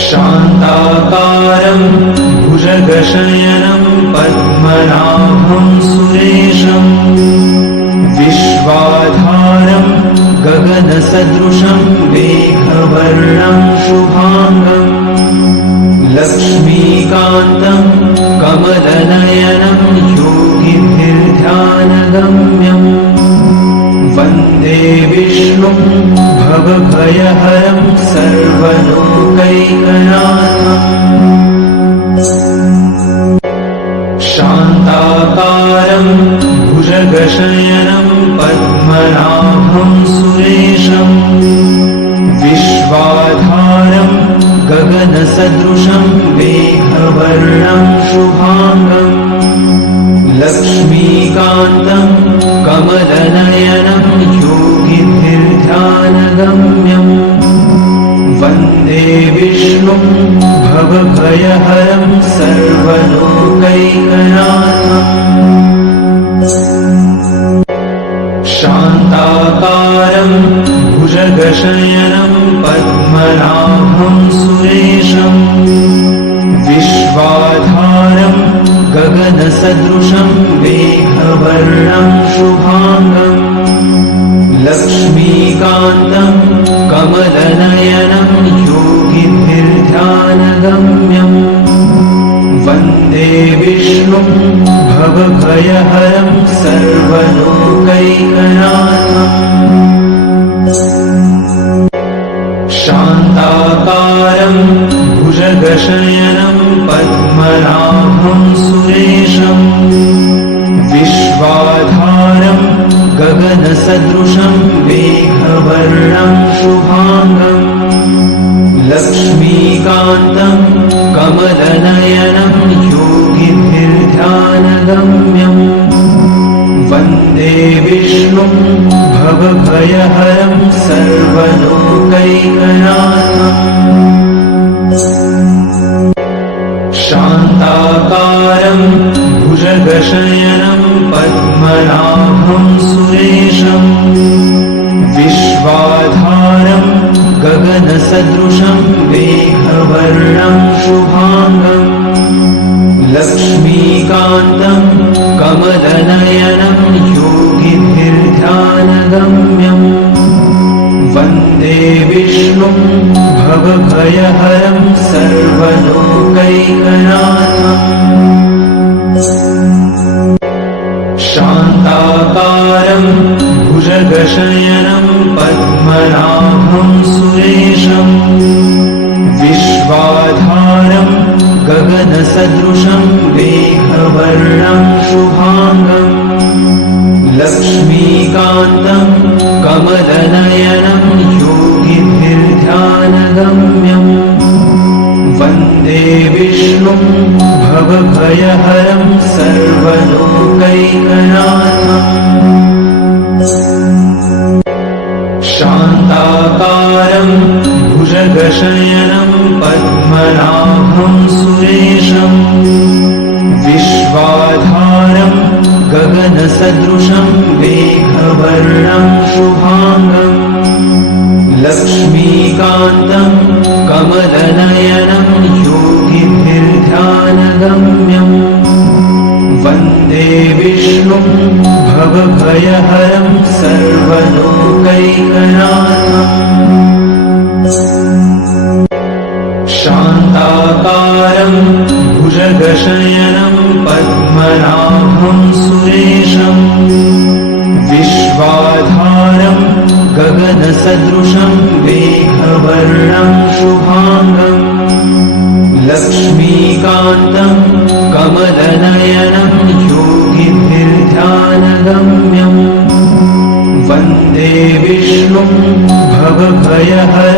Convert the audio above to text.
शान्ताकारं भुजगशयनं पद्मनाभं सुरेशं विश्वाधारं गगनसदृशं मेघवर्णं शुभांगं लक्ष्मीकान्तं कमलनयनं योगिभिर्ध्यानगम्यं वन्दे विष्णुं भवभयहरं सर्वलोकैकनाथम् शान्ताकारं भुजगशयनं पद्मनाभं सुरेशं विश्वाधारं गगनसदृशं मेघवर्णं शुभांगं लक्ष्मीकान्तं कमलनयनं योगिभिर्ध्यानगम्यं वन्दे विष्णुं भवभयहरं सर्वलोकैकनाथम् शान्ताकारं भुजगशयनं पद्मनाभं सुरेशं विश्वाधारं गगनसदृशं मेघवर्णं शुभांगं लक्ष्मीकान्तं कमलनयनं योगिभिर्ध्यानगम्यं वन्दे विष्णुं भवभयहरं सर्वलोकैकनाथम् शान्ताकारं भुजगशयनं पद्मनाभं सुरेशं विश्वाधारं गगनसदृशं मेघवर्णं शुभांगं लक्ष्मीकान्तं कमलनयनं योगिभिर्ध्यानगम्यं वन्दे विष्णुं भवभयहरं सर्वलोकैकनाथम् शान्ताकारं भुजगशयनं पद्मनाभं सुरेशं विश्वाधारं गगनसदृशं मेघवर्णं शुभांगं लक्ष्मीकान्तं कमलनयनं योगिभिर्ध्यानगम्यं वन्दे विष्णुं भवभयहरं सर्वलोकैकनाथम् शान्ताकारं भुजगशयनं पद्मनाभं सुरेशं विश्वाधारं गगनसदृशं मेघवर्णं शुभांगं लक्ष्मीकान्तं कमलनयनं योगिभिर्ध्यानगम्यं वन्दे विष्णुं भवभयहरं सर्वलोकैकनाथम् शान्ताकारं भुजगशयनं पद्मनाभं सुरेशं विश्वाधारं गगनसदृशं मेघवर्णं शुभांगं लक्ष्मीकान्तं कमलनयनं योगिभिर्ध्यानगम्यं वन्दे विष्णुं भवभयहरं सर्वलोकैकनाथम् शान्ताकारं भुजगशयनं पद्मनाभं सुरेशं विश्वाधारं गगनसदृशं मेघवर्णं शुभांगं लक्ष्मीकान्तं कमलनयनं योगिभिर्ध्यानगम्यं वन्दे विष्णुं भवभयहरं